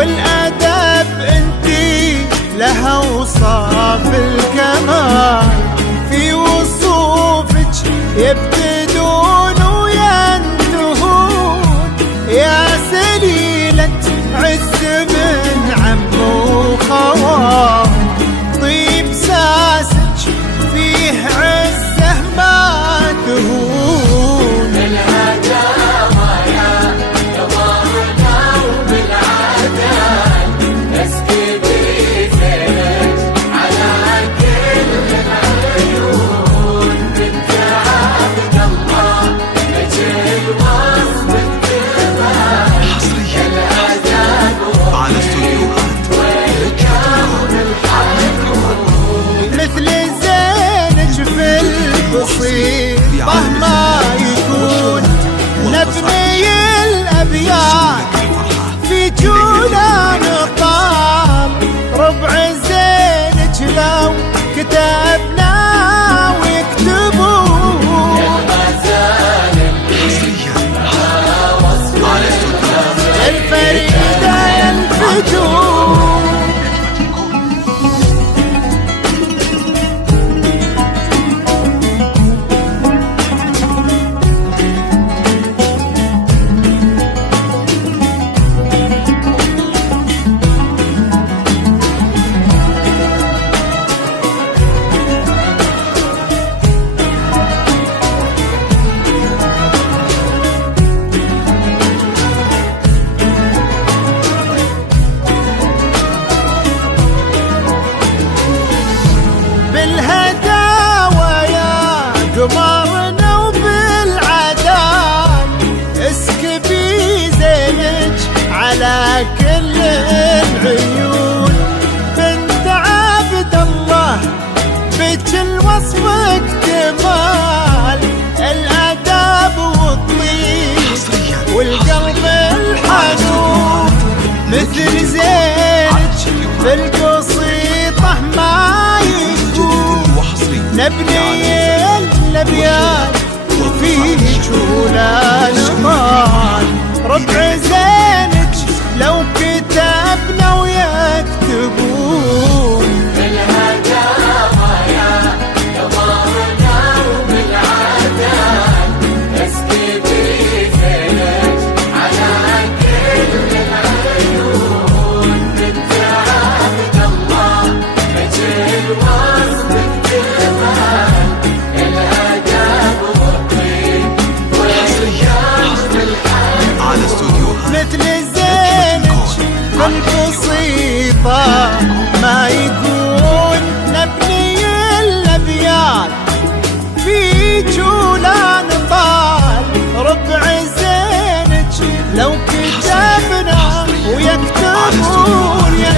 والأدب انتي لها وصاف الكمال، في وصوفك يبتدون وينتهون، يا سليلة عز من عم وخوال، طيب ساسك فيه عزه ما تهون. الهداوى يا ضارنا وبالعدال، اسكبي زينك على كل العيون، بنت عبد الله نجل وصف الكمال، حصريا على استوديوهات والكون الحنون. مثل زينك في البسيطة ما يكون، نبني الأبيات في جولان طال، ربع زينك لو كتبنا ويكتبون. حصريا على استوديوهات الفريدة ينفتون. بالهداوى يا قمرنا وبالعدال، اسكبي زينك على كل العيون، بنت عبد الله بك الوصف اكتمال، الاداب والطيب والقلب الحنون، مثل زينك في القصيطة ما يكون، نبني الأبيات وفي جولان طال، ربع زينك لو كتبنا ويكتبون. الهداوى يا ضارنا وبالعدال، اسكبي زينك على كل العيون، بنت عبد الله نجل وصف الكمال، الادب والطيب والكون الحنون. على استوديوهات مثل زينك في البسيطة ما يكون، نبني الأبيات في جولان طال، ربع زينك لو كتبنا ويكتبون. يا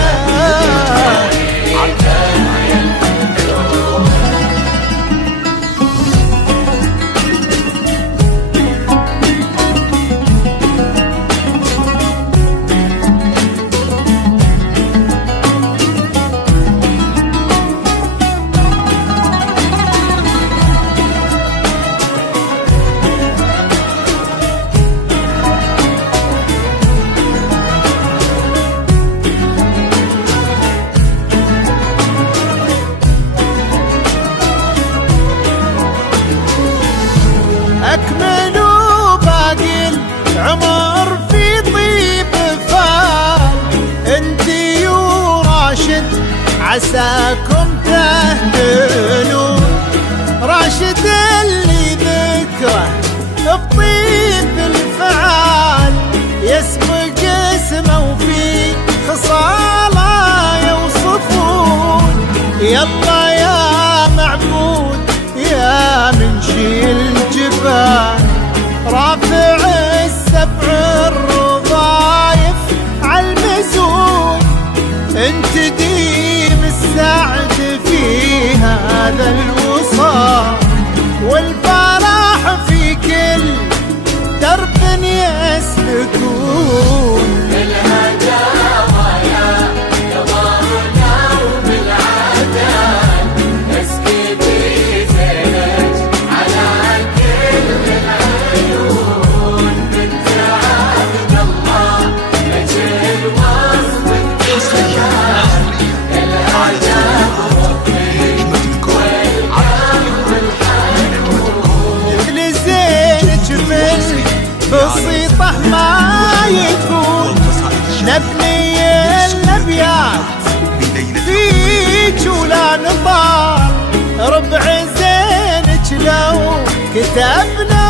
أكملوا باقي العمر في طيب فال، انتي وراشد عساكم تهتنون، راشد اللي ذكره بطيب الفعال، يسبق اسمه وفي خصاله يوصفون. يلا يا معبود يا منشي الجبال، رافع السبع الرضايف عالمزون، انت ديم السعد في هذا الوصال، والفرح في كل درب يسلكون. الهداوى يا ضارنا وبالعدال، نبني الابيات فيك ولا نطال ربع زينك لو كتبنا